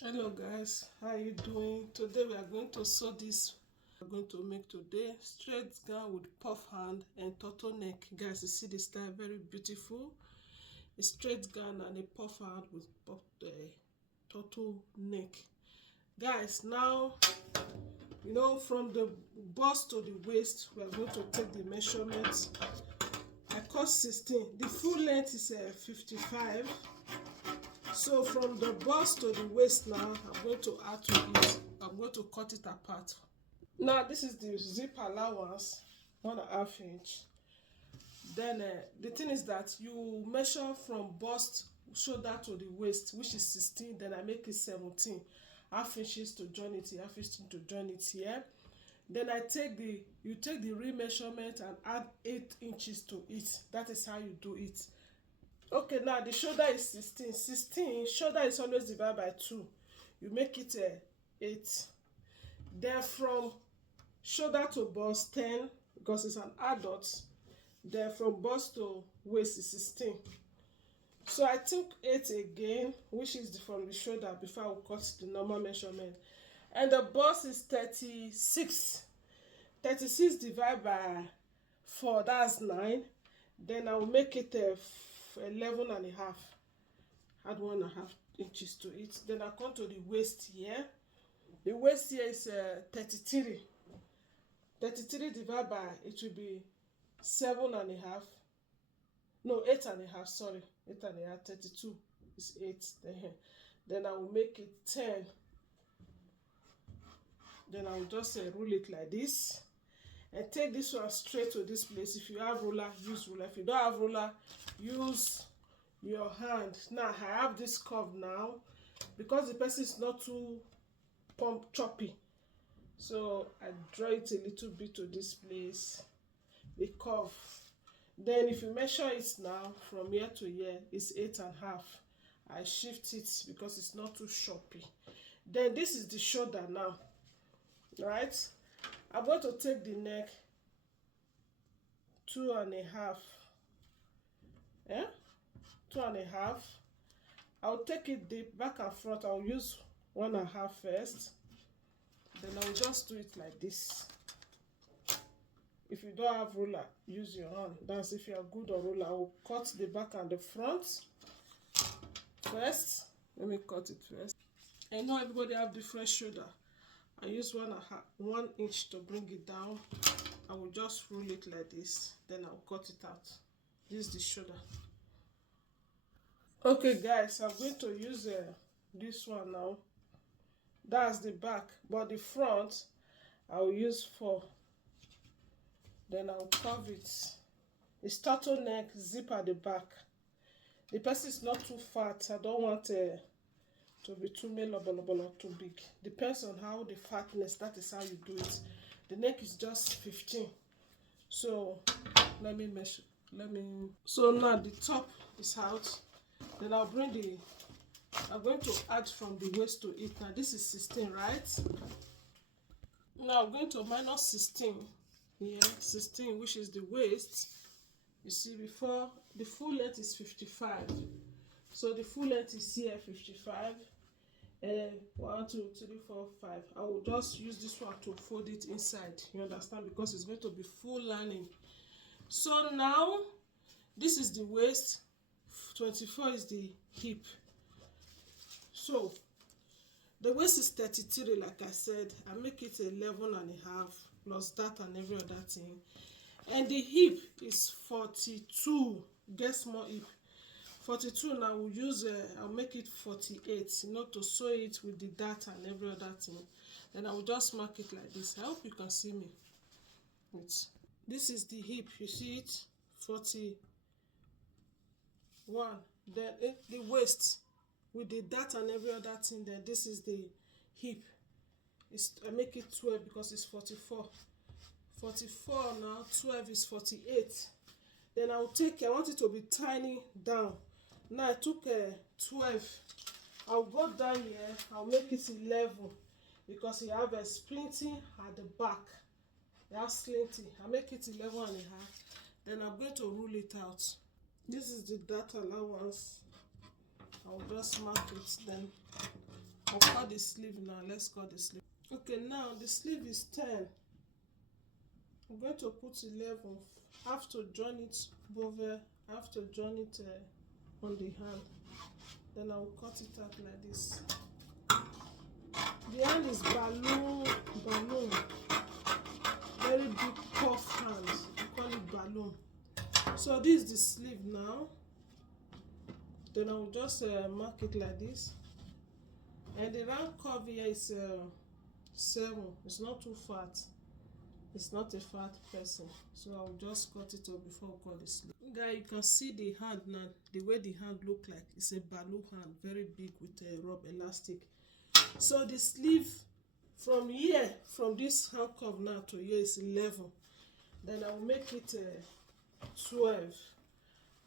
Hello guys, how are you doing? Today we are going to sew this. We're going to make today straight gown with puff hand and turtleneck. Guys, you see the style, very beautiful. A straight gown and a puff hand with turtleneck. Guys, now from the bust to the waist, we are going to take the measurements. I cut 16. The full length is 55. So from the bust to the waist now, I'm going to add to it. I'm going to cut it apart. Now this is the zip allowance, 1.5 inch. Then the thing is that you measure from bust shoulder to the waist, which is 16. Then I make it 17. Half inches to join it here, half inch to join it here. Then you take the real measurement and add 8 inches to it. That is how you do it. Okay, now the shoulder is 16. 16, shoulder is always divided by 2. You make it 8. Then from shoulder to bust, 10, because it's an adult. Then from bust to waist is 16. So I took 8 again, which is from the shoulder before I will cut the normal measurement. And the bust is 36. 36 divided by 4, that's 9. Then I will make it 11.5. Add 1.5 inches to it. Then I come to the waist here. The waist here is 33. 33 divided by, it will be 7.5. No, 8.5. Sorry, 8.5. 32 is 8. Then I will make it 10. Then I will just rule it like this. And take this one straight to this place. If you have ruler, use ruler. If you don't have ruler, use your hand. Now I have this curve now because the person is not too choppy, so I draw it a little bit to this place, the curve. Then if you measure it now from here to here, it's 8.5. I shift it because it's not too choppy. Then this is the shoulder now, right? I'm going to take the neck 2.5. 2.5. I'll take it deep, back and front. I'll use 1.5 first. Then I'll just do it like this. If you don't have ruler, use your hand. That's if you are good on ruler. I'll cut the back and the front first. Let me cut it first. I know everybody have different shoulder. I use 1 inch to bring it down. I will just roll it like this. Then I'll cut it out. This is the shoulder. Okay guys, I'm going to use this one now. That's the back, but the front I will use 4. Then I'll curve it. It's turtleneck, zip at the back. The person is not too fat. I don't want to be too mellow or too big. Depends on how the fatness. That is how you do it. The neck is just 15. So let me measure. So now the top is out. Then I'm going to add from the waist to it. Now this is 16, right? Now I'm going to minus 16 here, 16, which is the waist. You see, before the full length is 55. So the full length is here 55. 1, 2, 3, 4, 5. I will just use this one to fold it inside. You understand? Because it's going to be full lining. So now this is the waist. 24 is the hip. So the waist is 33, like I said. I make it 11.5 plus that and every other thing. And the hip is 42. Get small hip. 42. Now we'll use I'll make it 48, to sew it with the dart and every other thing. Then I will just mark it like this. I hope you can see me. This is the hip. You see it? 41. Then the waist with the dart and every other thing. Then this is the hip. I make it 12 because it's 44. 44 now. 12 is 48. Then I want it to be tiny down. Now I took 12. I'll go down here. I'll make it 11 because you have a splinting at the back. You have slinty. I'll make it 11.5. Then I'm going to rule it out. This is the dart allowance. I'll just mark it. Then I'll cut the sleeve now. Let's cut the sleeve. Okay, now the sleeve is 10. I'm going to put 11. I have to join it over. I have to join it on the hand. Then I will cut it out like this. The hand is balloon. Very big puff hand. We call it balloon. So this is the sleeve now. Then I will just mark it like this. And the round curve here is 7. It's not too fat. It's not a fat person. So I will just cut it up before I cut the sleeve. Guys, you can see the hand now. The way the hand look like. It's a balloon hand. Very big with a rub elastic. So the sleeve from here, from this hand curve now to here is 11. Then I will make it 12.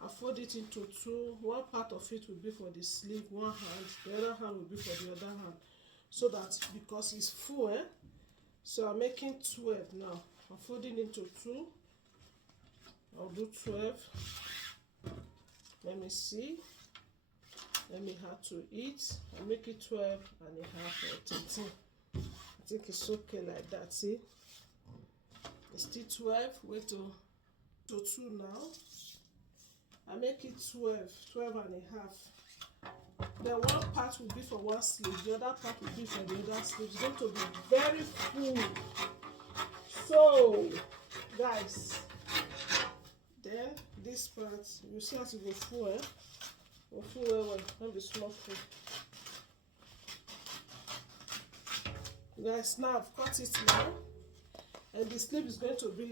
I fold it into 2. One part of it will be for the sleeve, one hand. The other hand will be for the other hand. So that because it's full, so I'm making 12 now. I'm folding into 2. I'll do 12. Let me see. Let me add to it. I'll make it 12 and a half or 13. I think it's okay like that. See? It's still 12. Wait to 2 now. I make it 12 and a half. Then one part will be for one sleeve, the other part will be for the other sleeve. It's going to be very full. So, guys, then this part, you see as it will full, will full well, not be small full. Guys, now I've cut it now, and the sleeve is going to be like